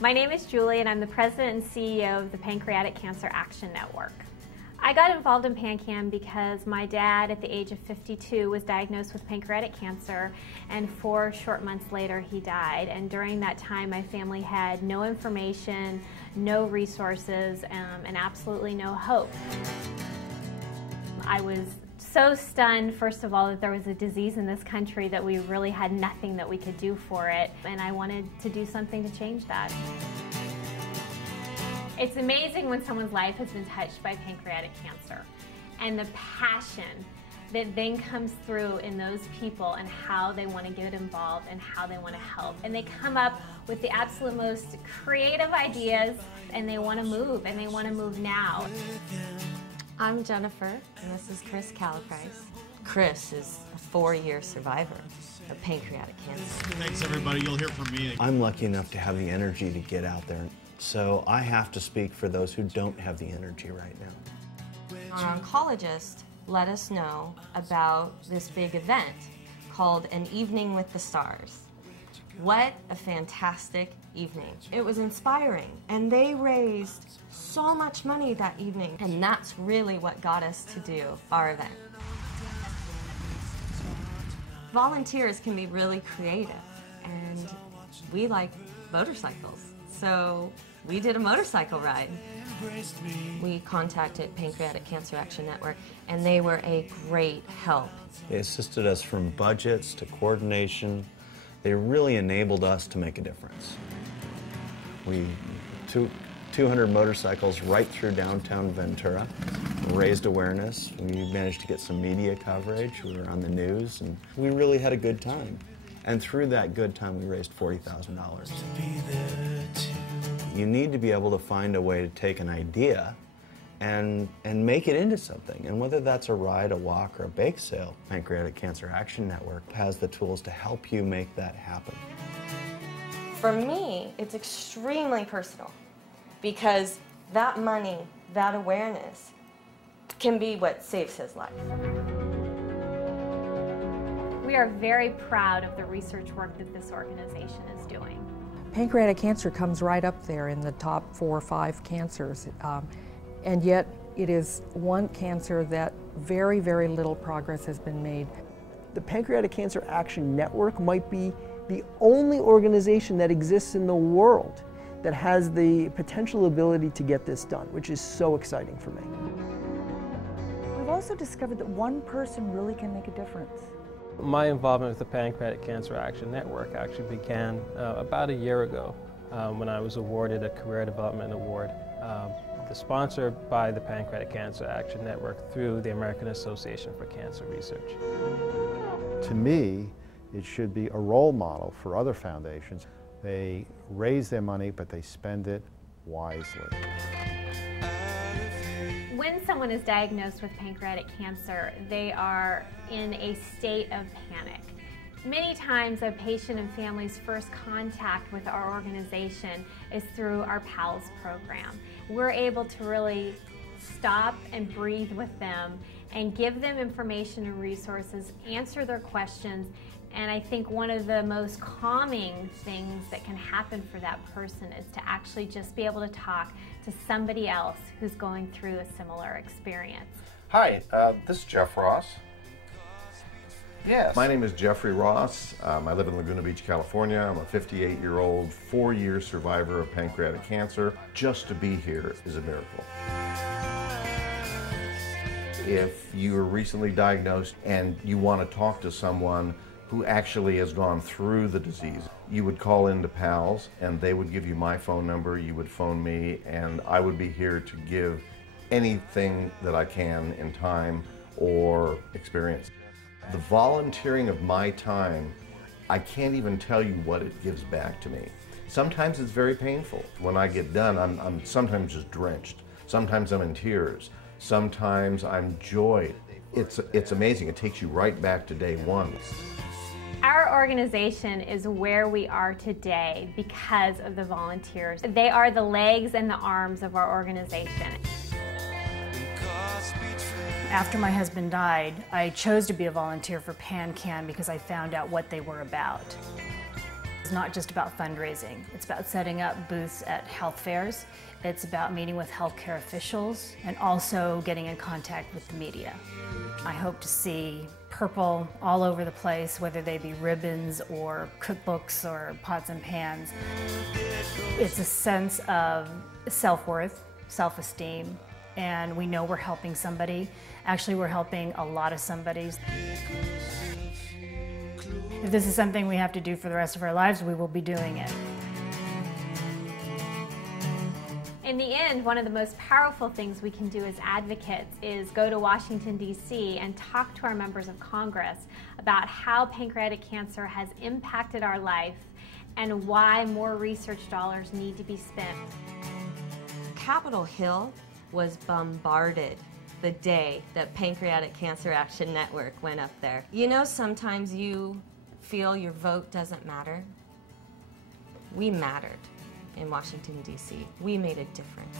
My name is Julie and I'm the President and CEO of the Pancreatic Cancer Action Network. I got involved in PanCan because my dad at the age of 52 was diagnosed with pancreatic cancer, and 4 short months later he died. And during that time my family had no information, no resources, and absolutely no hope. I was so stunned, first of all, that there was a disease in this country that we really had nothing that we could do for it, and I wanted to do something to change that. It's amazing when someone's life has been touched by pancreatic cancer, and the passion that then comes through in those people and how they want to get involved and how they want to help. And they come up with the absolute most creative ideas, and they want to move, and they want to move now. I'm Jennifer, and this is Chris Calaprice. Chris is a 4-year survivor of pancreatic cancer. Thanks, everybody. You'll hear from me. I'm lucky enough to have the energy to get out there, so I have to speak for those who don't have the energy right now. Our oncologist let us know about this big event called An Evening with the Stars. What a fantastic evening. It was inspiring, and they raised so much money that evening, and that's really what got us to do our event. Volunteers can be really creative, and we like motorcycles, so we did a motorcycle ride. We contacted Pancreatic Cancer Action Network, and they were a great help. They assisted us from budgets to coordination. They really enabled us to make a difference. We took 200 motorcycles right through downtown Ventura, raised awareness. We managed to get some media coverage. We were on the news, and we really had a good time. And through that good time, we raised $40,000. You need to be able to find a way to take an idea and make it into something. And whether that's a ride, a walk, or a bake sale, Pancreatic Cancer Action Network has the tools to help you make that happen. For me, it's extremely personal, because that money, that awareness, can be what saves his life. We are very proud of the research work that this organization is doing. Pancreatic cancer comes right up there in the top 4 or 5 cancers, and yet it is one cancer that very, very little progress has been made. The Pancreatic Cancer Action Network might be the only organization that exists in the world that has the potential ability to get this done, which is so exciting for me. We've also discovered that one person really can make a difference. My involvement with the Pancreatic Cancer Action Network actually began about a year ago when I was awarded a Career Development Award, sponsored by the Pancreatic Cancer Action Network through the American Association for Cancer Research. To me, it should be a role model for other foundations. They raise their money, but they spend it wisely. When someone is diagnosed with pancreatic cancer, they are in a state of panic. Many times a patient and family's first contact with our organization is through our PALS program. We're able to really stop and breathe with them and give them information and resources, answer their questions, and I think one of the most calming things that can happen for that person is to actually just be able to talk to somebody else who's going through a similar experience. Hi, this is Jeff Ross. Yes. My name is Jeffrey Ross. I live in Laguna Beach, California. I'm a 58-year-old, 4-year survivor of pancreatic cancer. Just to be here is a miracle. If you were recently diagnosed and you want to talk to someone who actually has gone through the disease, you would call into PALS and they would give you my phone number, you would phone me, and I would be here to give anything that I can in time or experience. The volunteering of my time, I can't even tell you what it gives back to me. Sometimes it's very painful. When I get done, I'm sometimes just drenched. Sometimes I'm in tears. Sometimes I'm joyed. It's amazing. It takes you right back to day one. Our organization is where we are today because of the volunteers. They are the legs and the arms of our organization. After my husband died, I chose to be a volunteer for PanCan because I found out what they were about. It's not just about fundraising. It's about setting up booths at health fairs. It's about meeting with healthcare officials and also getting in contact with the media. I hope to see purple all over the place, whether they be ribbons or cookbooks or pots and pans. It's a sense of self-worth, self-esteem, and we know we're helping somebody. Actually, we're helping a lot of somebodies. If this is something we have to do for the rest of our lives, we will be doing it. In the end, one of the most powerful things we can do as advocates is go to Washington, D.C. and talk to our members of Congress about how pancreatic cancer has impacted our life and why more research dollars need to be spent. Capitol Hill was bombarded the day that Pancreatic Cancer Action Network went up there. You know, sometimes you feel your vote doesn't matter. We mattered in Washington, D.C. We made a difference.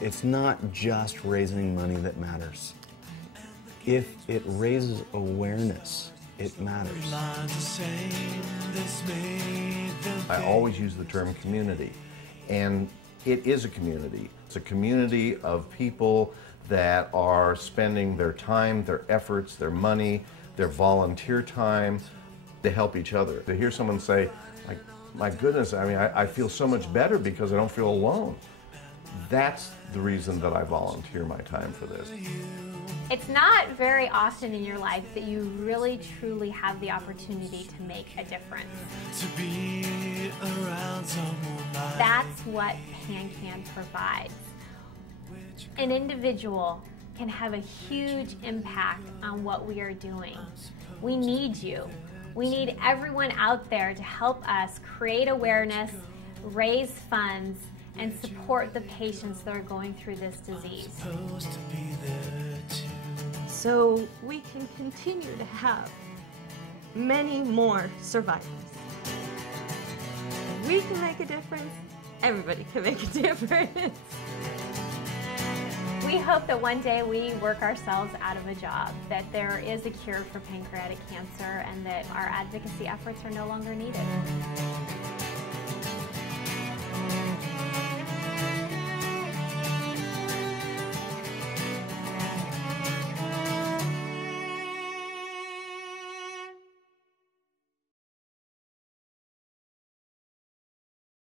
It's not just raising money that matters. If it raises awareness, it matters. I always use the term community, and it is a community. It's a community of people that are spending their time, their efforts, their money, their volunteer time to help each other. To hear someone say, like, my goodness, I mean, I feel so much better because I don't feel alone. That's the reason that I volunteer my time for this. It's not very often in your life that you really truly have the opportunity to make a difference. That's what PanCan provides. An individual can have a huge impact on what we are doing. We need you. We need everyone out there to help us create awareness, raise funds, and support the patients that are going through this disease. So we can continue to have many more survivors. If we can make a difference, everybody can make a difference. We hope that one day we work ourselves out of a job, that there is a cure for pancreatic cancer, and that our advocacy efforts are no longer needed.